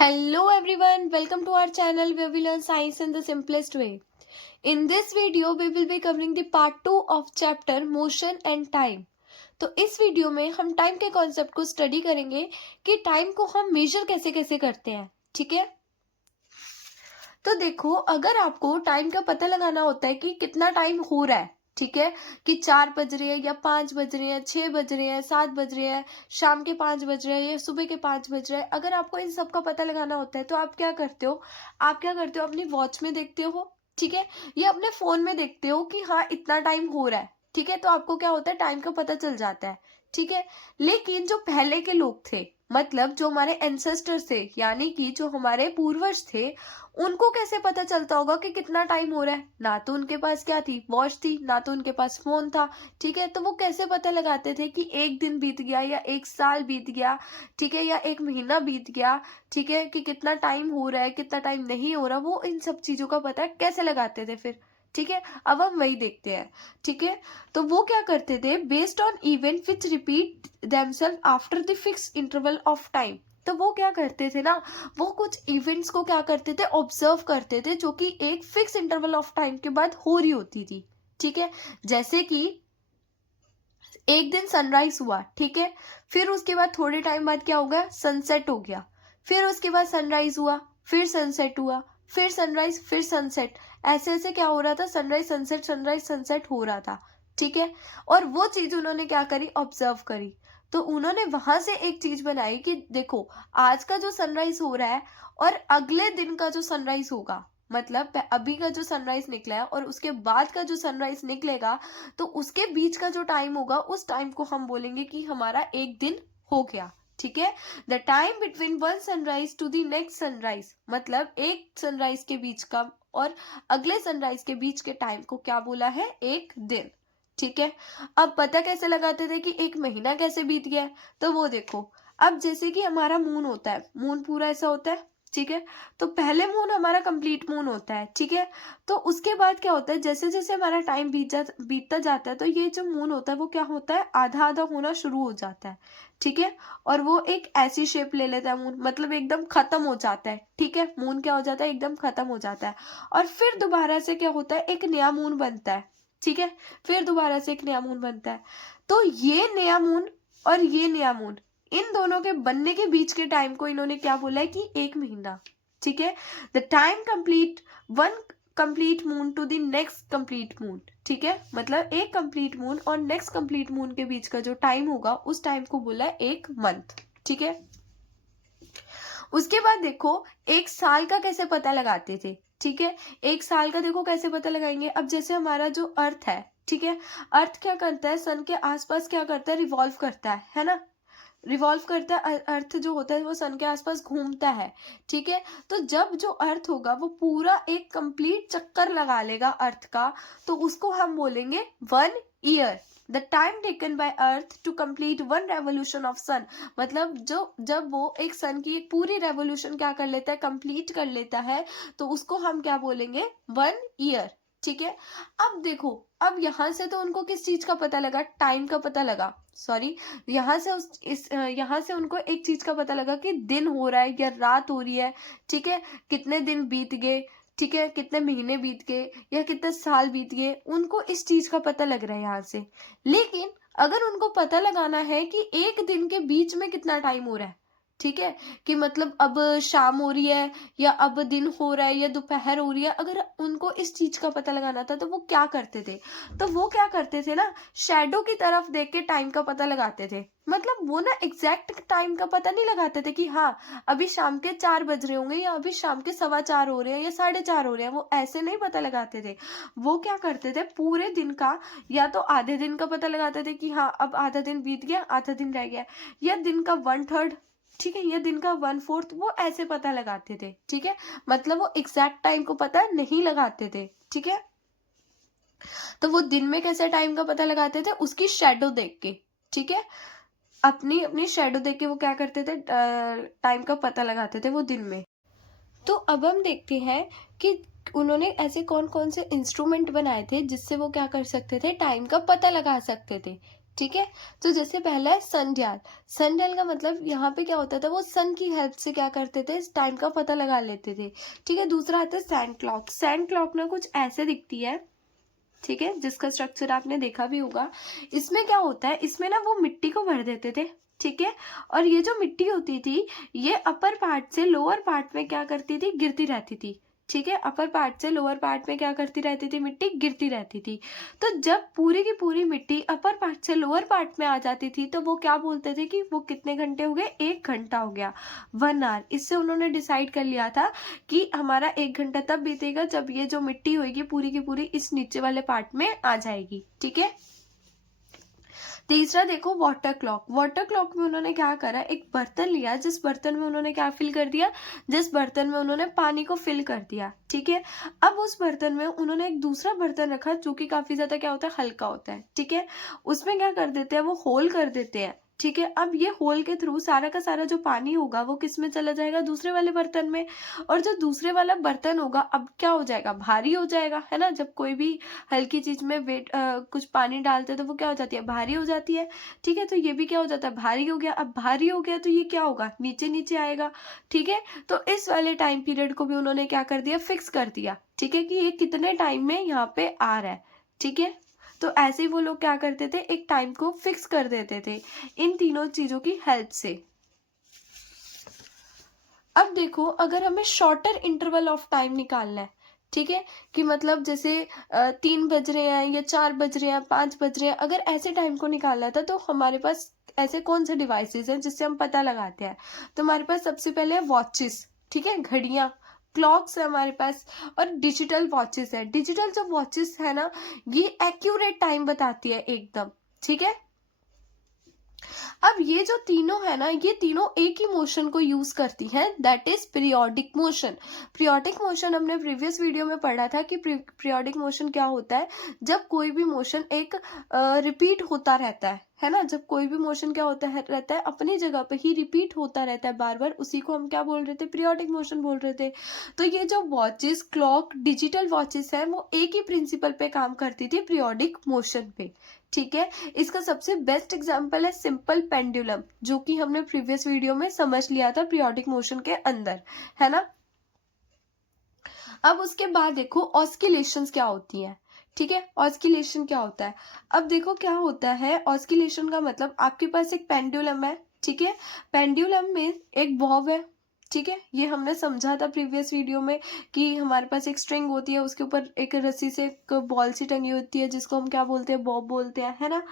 Hello everyone, welcome to our channel where we learn science in the simplest way. In this video, we will be covering the part 2 of chapter Motion and Time. तो इस video में हम time के concept को study करेंगे कि time को हम मेजर कैसे कैसे करते हैं, ठीक है। तो देखो, अगर आपको टाइम का पता लगाना होता है कि कितना टाइम हो रहा है, ठीक है, कि 4 बज रहे हैं या 5 बज रहे हैं, 6 बज रहे हैं, 7 बज रहे हैं, शाम के 5 बज रहे हैं या सुबह के 5 बज रहे हैं, अगर आपको इन सब का पता लगाना होता है तो आप क्या करते हो? अपनी वॉच में देखते हो, ठीक है, या अपने फोन में देखते हो कि हाँ इतना टाइम हो रहा है, ठीक है। तो आपको क्या होता है, टाइम का पता चल जाता है, ठीक है। लेकिन जो पहले के लोग थे, मतलब जो हमारे एंसेस्टर्स थे, यानी कि जो हमारे पूर्वज थे, उनको कैसे पता चलता होगा कि कितना टाइम हो रहा है? ना तो उनके पास क्या थी, वॉच थी, ना तो उनके पास फोन था, ठीक है। तो वो कैसे पता लगाते थे कि एक दिन बीत गया या एक साल बीत गया, ठीक है, या एक महीना बीत गया, ठीक है, कि कितना टाइम हो रहा है, कितना टाइम नहीं हो रहा, वो इन सब चीजों का पता कैसे लगाते थे फिर, ठीक है। अब हम वही देखते हैं, ठीक है। तो वो क्या करते थे, based on event which repeat themself after the fix interval of time. तो वो क्या करते थे ना, वो कुछ इवेंट्स को क्या करते थे, ऑब्जर्व करते थे, जो कि एक फिक्स इंटरवल ऑफ टाइम के बाद हो रही होती थी, ठीक है। जैसे कि एक दिन सनराइज हुआ, ठीक है, फिर उसके बाद थोड़े टाइम बाद क्या हो गया, सनसेट हो गया, फिर उसके बाद सनराइज हुआ, फिर सनसेट हुआ, फिर सनराइज, फिर सनसेट, ऐसे ऐसे क्या हो रहा था, सनराइज सनसेट हो रहा था, ठीक है। और वो चीज उन्होंने क्या करी, ऑब्जर्व करी। तो उन्होंने वहां से एक चीज बनाई कि देखो, आज का जो सनराइज हो रहा है और अगले दिन का जो सनराइज होगा, मतलब अभी का जो सनराइज निकला है और उसके बाद का जो सनराइज निकलेगा, तो उसके बीच का जो टाइम होगा, उस टाइम को हम बोलेंगे कि हमारा एक दिन हो गया, ठीक है। The time between one sunrise to the next sunrise, मतलब एक सनराइज के बीच का और अगले सनराइज के बीच के टाइम को क्या बोला है, एक दिन, ठीक है। अब पता कैसे लगाते थे कि एक महीना कैसे बीत गया है? तो वो देखो, अब जैसे कि हमारा मून होता है, मून पूरा ऐसा होता है, ठीक है। तो पहले मून हमारा कंप्लीट मून होता है, ठीक है। तो उसके बाद क्या होता है, जैसे जैसे हमारा टाइम बीतता जाता है, तो ये जो मून होता है वो क्या होता है, आधा आधा होना शुरू हो जाता है, ठीक है। और वो एक ऐसी शेप ले लेता है मून, मतलब एकदम खत्म हो जाता है, ठीक है। मून क्या हो जाता है, एकदम खत्म हो जाता है। और फिर दोबारा से क्या होता है, एक नया मून बनता है, ठीक है। फिर दोबारा से एक नया मून बनता है। तो ये नया मून और ये नया मून, इन दोनों के बनने के बीच के टाइम को इन्होंने क्या बोला है कि एक महीना, ठीक है। The time complete one complete moon to the next complete moon, ठीक है। मतलब एक कंप्लीट मून और नेक्स्ट कंप्लीट मून के बीच का जो टाइम होगा, उस टाइम को बोला है एक मंथ, ठीक है। उसके बाद देखो, एक साल का कैसे पता लगाते थे, ठीक है। एक साल का देखो कैसे पता लगाएंगे। अब जैसे हमारा जो अर्थ है, ठीक है, अर्थ क्या करता है, सन के आसपास क्या करता है, रिवॉल्व करता है ना, रिवॉल्व करता है। अर्थ जो होता है वो सन के आसपास घूमता है, ठीक है। तो जब जो अर्थ होगा वो पूरा एक कंप्लीट चक्कर लगा लेगा अर्थ का, तो उसको हम बोलेंगे 1 year. The time taken by earth to complete one revolution of sun, मतलब जो जब वो एक सन की एक पूरी रेवोल्यूशन क्या कर लेता है, कंप्लीट कर लेता है, तो उसको हम क्या बोलेंगे, 1 ईयर, ठीक है। अब देखो, अब यहां से तो उनको किस चीज का पता लगा, टाइम का पता लगा, सॉरी, यहाँ से उनको एक चीज का पता लगा कि दिन हो रहा है या रात हो रही है, ठीक है, कितने दिन बीत गए, ठीक है, कितने महीने बीत गए या कितने साल बीत गए, उनको इस चीज का पता लग रहा है यहाँ से। लेकिन अगर उनको पता लगाना है कि एक दिन के बीच में कितना टाइम हो रहा है, ठीक है, कि मतलब अब शाम हो रही है या अब दिन हो रहा है या दोपहर हो रही है, अगर उनको इस चीज का पता लगाना था, तो वो क्या करते थे, तो वो क्या करते थे ना, शैडो की तरफ देख के टाइम का पता लगाते थे। मतलब वो ना एग्जैक्ट टाइम का पता नहीं लगाते थे कि हाँ अभी शाम के 4 बज रहे होंगे या अभी शाम के 4:15 हो रहे हैं या 4:30 हो रहे हैं, वो ऐसे नहीं पता लगाते थे। वो क्या करते थे, पूरे दिन का या तो आधे दिन का पता लगाते थे कि हाँ अब आधा दिन बीत गया, आधा दिन रह गया, या दिन का 1/3, ठीक है, ये दिन का 1/4, वो ऐसे पता लगाते थे, ठीक है। मतलब वो एग्जैक्ट टाइम को पता नहीं लगाते थे, ठीक है। तो वो दिन में कैसे टाइम का पता लगाते थे, उसकी शेडो देख के, ठीक है, अपनी अपनी शेडो देख के वो क्या करते थे, टाइम का पता लगाते थे वो दिन में। तो अब हम देखते हैं कि उन्होंने ऐसे कौन कौन से इंस्ट्रूमेंट बनाए थे जिससे वो क्या कर सकते थे, टाइम का पता लगा सकते थे, ठीक है। तो जैसे पहला है सनडियल। सनडियल का मतलब यहाँ पे क्या होता था, वो सन की हेल्प से क्या करते थे, इस टाइम का पता लगा लेते थे। ठीक है। दूसरा आता है सैंड क्लॉक। सैंड क्लॉक ना कुछ ऐसे दिखती है, ठीक है, जिसका स्ट्रक्चर आपने देखा भी होगा। इसमें क्या होता है, इसमें ना वो मिट्टी को भर देते थे, ठीक है, और ये जो मिट्टी होती थी ये अपर पार्ट से लोअर पार्ट में क्या करती थी, गिरती रहती थी। ठीक है। अपर पार्ट से लोअर पार्ट में क्या करती रहती थी, मिट्टी गिरती रहती थी। तो जब पूरी की पूरी मिट्टी अपर पार्ट से लोअर पार्ट में आ जाती थी तो वो क्या बोलते थे कि वो कितने घंटे हो गए, 1 घंटा हो गया, 1 आवर। इससे उन्होंने डिसाइड कर लिया था कि हमारा 1 घंटा तब बीतेगा जब ये जो मिट्टी होगी पूरी की पूरी इस नीचे वाले पार्ट में आ जाएगी। ठीक है। तीसरा देखो वाटर क्लॉक। वाटर क्लॉक में उन्होंने क्या करा, एक बर्तन लिया, जिस बर्तन में उन्होंने क्या फिल कर दिया, जिस बर्तन में उन्होंने पानी को फिल कर दिया। ठीक है। अब उस बर्तन में उन्होंने एक दूसरा बर्तन रखा जो कि काफी ज्यादा क्या होता है, हल्का होता है। ठीक है। उसमें क्या कर देते हैं, वो होल कर देते हैं। ठीक है। अब ये होल के थ्रू सारा का सारा जो पानी होगा वो किस में चला जाएगा, दूसरे वाले बर्तन में। और जो दूसरे वाला बर्तन होगा अब क्या हो जाएगा, भारी हो जाएगा, है ना। जब कोई भी हल्की चीज में कुछ पानी डालते हैं तो वो क्या हो जाती है, भारी हो जाती है। ठीक है। तो ये भी क्या हो जाता है, भारी हो गया। अब भारी हो गया तो ये क्या होगा, नीचे नीचे आएगा। ठीक है। तो इस वाले टाइम पीरियड को भी उन्होंने क्या कर दिया, फिक्स कर दिया। ठीक है, कि ये कितने टाइम में यहाँ पे आ रहा है। ठीक है। तो ऐसे ही वो लोग क्या करते थे, एक टाइम को फिक्स कर देते थे इन तीनों चीजों की हेल्प से। अब देखो, अगर हमें शॉर्टर इंटरवल ऑफ टाइम निकालना है, ठीक है, कि मतलब जैसे 3 बज रहे हैं या 4 बज रहे हैं, 5 बज रहे हैं, अगर ऐसे टाइम को निकालना था तो हमारे पास ऐसे कौन से डिवाइसेस हैं जिससे हम पता लगाते हैं। तो हमारे पास सबसे पहले है वॉचेस, ठीक है, घड़ियां, क्लॉक्स है हमारे पास, और डिजिटल वॉचेस है। डिजिटल जो वॉचेस है ना, ये एक्यूरेट टाइम बताती है एकदम। ठीक है। अब ये जो तीनों है ना, ये तीनों एक ही मोशन को यूज करती हैं, that is periodic motion. Periodic motion हमने प्रीवियस वीडियो में पढ़ा था कि पीरियोडिक मोशन क्या होता है, जब कोई भी मोशन एक रिपीट होता रहता है ना। जब कोई भी मोशन क्या होता है, रहता है अपनी जगह पे ही रिपीट होता रहता है बार बार, उसी को हम क्या बोल रहे थे, पीरियोडिक मोशन बोल रहे थे। तो ये जो वॉचेस, क्लॉक, डिजिटल वॉचेस है, वो एक ही प्रिंसिपल पे काम करती थी, पीरियोडिक मोशन पे। ठीक है। इसका सबसे बेस्ट एग्जांपल है सिंपल पेंडुलम, जो कि हमने प्रीवियस वीडियो में समझ लिया था पीरियोडिक मोशन के अंदर, है ना। अब उसके बाद देखो ऑस्किलेशंस क्या होती हैं। ठीक है। ऑस्किलेशन क्या होता है, अब देखो क्या होता है, ऑस्किलेशन का मतलब आपके पास एक पेंडुलम है। ठीक है। पेंडुलम में एक बॉब है। ठीक है। ये हमने समझा था प्रीवियस वीडियो में कि हमारे पास एक स्ट्रिंग होती है, उसके ऊपर एक रस्सी से एक बॉल सी टंगी होती है, जिसको हम क्या बोलते हैं, बॉब बोलते हैं, है ना।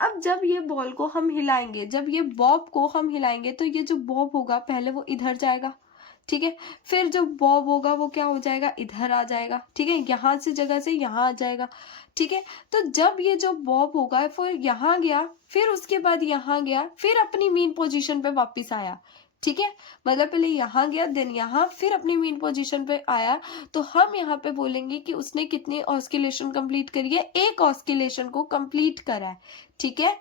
अब जब ये बॉल को हम हिलाएंगे, जब ये बॉब को हम हिलाएंगे तो ये जो बॉब होगा पहले वो इधर जाएगा। ठीक है। फिर जो बॉब होगा वो क्या हो जाएगा, इधर आ जाएगा। ठीक है। यहाँ से जगह से यहाँ आ जाएगा। ठीक है। तो जब ये जो बॉब होगा वो यहाँ गया, फिर उसके बाद यहाँ गया, फिर अपनी मेन पोजीशन पे वापस आया। ठीक है। मतलब पहले यहाँ गया, देन यहाँ, फिर अपनी मेन पोजीशन पे आया, तो हम यहाँ पे बोलेंगे कि उसने कितनी ऑस्किलेशन कंप्लीट करी है, एक ऑस्किलेशन को कंप्लीट करा है। ठीक है।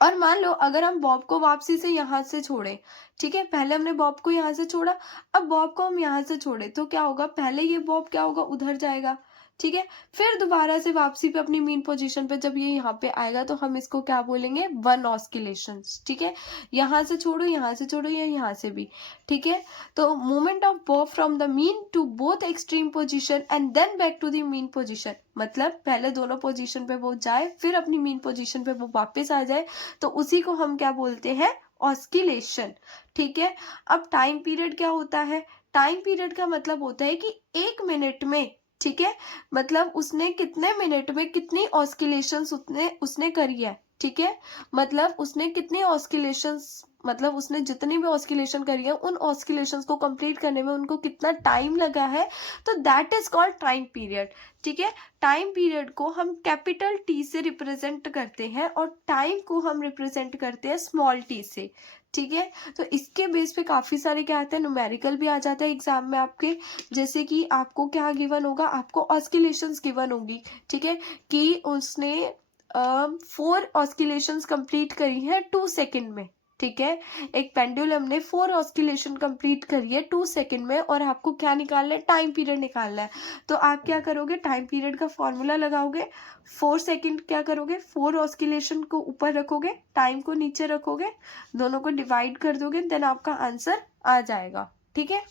और मान लो अगर हम बॉब को वापसी से यहाँ से छोड़े, ठीक है, पहले हमने बॉब को यहाँ से छोड़ा, अब बॉब को हम यहाँ से छोड़े तो क्या होगा, पहले ये बॉब क्या होगा, उधर जाएगा। ठीक है। फिर दोबारा से वापसी पे अपनी मीन पोजीशन पे जब ये यहाँ पे आएगा तो हम इसको क्या बोलेंगे, 1 ऑस्किलेशन। ठीक है। यहाँ से छोड़ो, यहाँ से छोड़ो, या यहाँ से भी। ठीक है। तो movement of bob from the mean to both extreme position and then back to the mean position, मतलब पहले दोनों पोजीशन पे वो जाए, फिर अपनी मीन पोजीशन पे वो वापस आ जाए, तो उसी को हम क्या बोलते हैं, ऑस्किलेशन। ठीक है। अब टाइम पीरियड क्या होता है, टाइम पीरियड का मतलब होता है कि 1 मिनट में, ठीक है, मतलब उसने कितने मिनट में कितनी ऑस्किलेशंस उसने करी है। ठीक है। मतलब उसने कितनी ऑस्किलेशंस, मतलब उसने जितनी भी ऑस्किलेशन करी है उन ऑस्किलेशंस को कंप्लीट करने में उनको कितना टाइम लगा है, तो that is called time period. ठीक है। टाइम पीरियड को हम कैपिटल टी से रिप्रेजेंट करते हैं और टाइम को हम रिप्रेजेंट करते हैं स्मॉल टी से। ठीक है। तो इसके बेस पे काफी सारे क्या आते हैं, न्यूमेरिकल भी आ जाता है एग्जाम में आपके, जैसे कि आपको क्या गिवन होगा, आपको ऑस्किलेशंस गिवन होगी। ठीक है। कि उसने 4 ऑस्किलेशंस कंप्लीट करी हैं 2 सेकेंड में। ठीक है, एक पेंडुलम ने 4 ऑस्किलेशन कंप्लीट करी है 2 सेकंड में, और आपको क्या निकालना है, टाइम पीरियड निकालना है। तो आप क्या करोगे, टाइम पीरियड का फॉर्मूला लगाओगे, 4 सेकंड क्या करोगे, 4 ऑस्किलेशन को ऊपर रखोगे, टाइम को नीचे रखोगे, दोनों को डिवाइड कर दोगे, देन आपका आंसर आ जाएगा। ठीक है,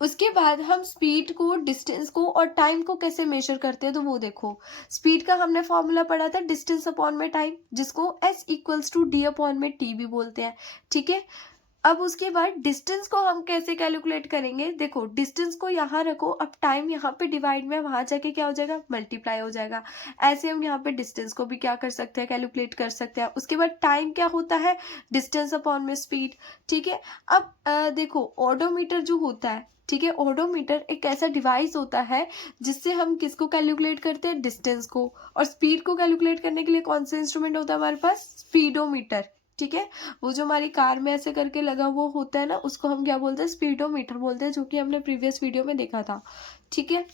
उसके बाद हम स्पीड को, डिस्टेंस को और टाइम को कैसे मेजर करते हैं, तो वो देखो, स्पीड का हमने फॉर्मूला पढ़ा था डिस्टेंस अपॉन में टाइम, जिसको s equals to d upon में टी भी बोलते हैं। ठीक है, अब उसके बाद डिस्टेंस को हम कैसे कैलकुलेट करेंगे, देखो डिस्टेंस को यहाँ रखो, अब टाइम यहाँ पे डिवाइड में, वहां जाके क्या हो जाएगा, मल्टीप्लाई हो जाएगा। ऐसे हम यहाँ पे डिस्टेंस को भी क्या कर सकते हैं, कैलकुलेट कर सकते हैं। उसके बाद टाइम क्या होता है, डिस्टेंस अपॉन में स्पीड। ठीक है, अब देखो ओडोमीटर जो होता है, ठीक है, ओडोमीटर एक ऐसा डिवाइस होता है जिससे हम किसको कैलकुलेट करते हैं, डिस्टेंस को। और स्पीड को कैलकुलेट करने के लिए कौन सा इंस्ट्रूमेंट होता है हमारे पास, स्पीडोमीटर। ठीक है, वो जो हमारी कार में ऐसे करके लगा वो होता है ना, उसको हम क्या बोलते हैं, स्पीडोमीटर बोलते हैं, जो कि हमने प्रीवियस वीडियो में देखा था। ठीक है,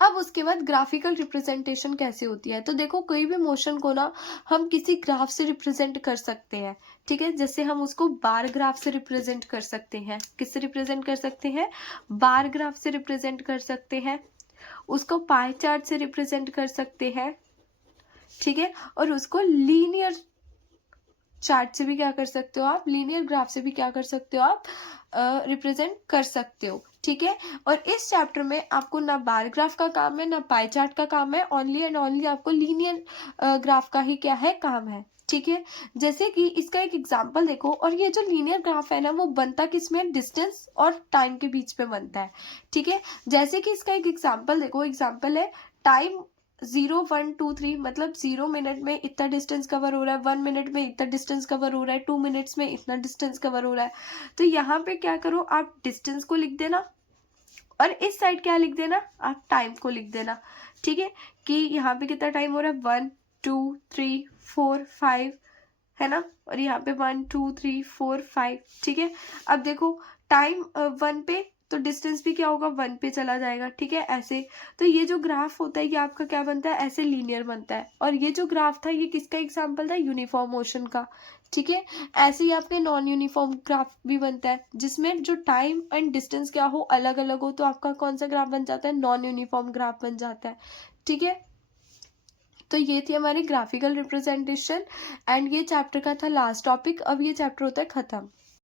अब उसके बाद ग्राफिकल रिप्रेजेंटेशन कैसे होती है, तो देखो कोई भी मोशन को ना हम किसी ग्राफ से रिप्रेजेंट कर सकते हैं। ठीक है, जैसे हम उसको बार ग्राफ से रिप्रेजेंट कर सकते हैं, किससे रिप्रेजेंट कर सकते हैं, बार ग्राफ से रिप्रेजेंट कर सकते हैं, उसको पाई चार्ट से रिप्रेजेंट कर सकते हैं। ठीक है, और उसको लीनियर चार्ट से भी क्या कर सकते हो आप, लीनियर ग्राफ से भी क्या कर सकते हो आप, रिप्रेजेंट कर सकते हो। ठीक है, और इस चैप्टर में आपको ना बार ग्राफ का काम है, ना पाई चार्ट का काम है, ओनली एंड ओनली आपको लीनियर ग्राफ का ही क्या है, काम है। ठीक है, जैसे कि इसका एक एग्जांपल देखो, और ये जो लीनियर ग्राफ है ना, वो बनता किसमें, डिस्टेंस और टाइम के बीच में बनता है। ठीक है, जैसे कि इसका एक एग्जांपल देखो, एग्जांपल है टाइम 0, 1, 2, 3, मतलब 0 मिनट में इतना डिस्टेंस कवर हो रहा है, 1 मिनट में इतना डिस्टेंस कवर हो रहा है, 2 मिनट्स में इतना डिस्टेंस कवर हो रहा है। तो यहाँ पे क्या करो, आप डिस्टेंस को लिख देना, और इस साइड क्या लिख देना, आप टाइम को लिख देना। ठीक है, कि यहाँ पे कितना टाइम हो रहा है, 1, 2, 3, 4, 5, है ना, और यहाँ पे 1, 2, 3, 4, 5। ठीक है, अब देखो टाइम 1 पे, तो डिस्टेंस भी क्या होगा, 1 पे चला जाएगा। ठीक है, ऐसे। तो ये जो ग्राफ होता है ये आपका क्या बनता है, ऐसे लीनियर बनता है। और ये जो ग्राफ था ये किसका एग्जाम्पल था, यूनिफॉर्म मोशन का। ठीक है, ऐसे ही आपके नॉन यूनिफॉर्म ग्राफ भी बनता है, जिसमें जो टाइम एंड डिस्टेंस क्या हो, अलग अलग हो, तो आपका कौन सा ग्राफ बन जाता है, नॉन यूनिफॉर्म ग्राफ बन जाता है। ठीक है, तो ये थी हमारी ग्राफिकल रिप्रेजेंटेशन, एंड ये चैप्टर का था लास्ट टॉपिक। अब ये चैप्टर होता है खत्म।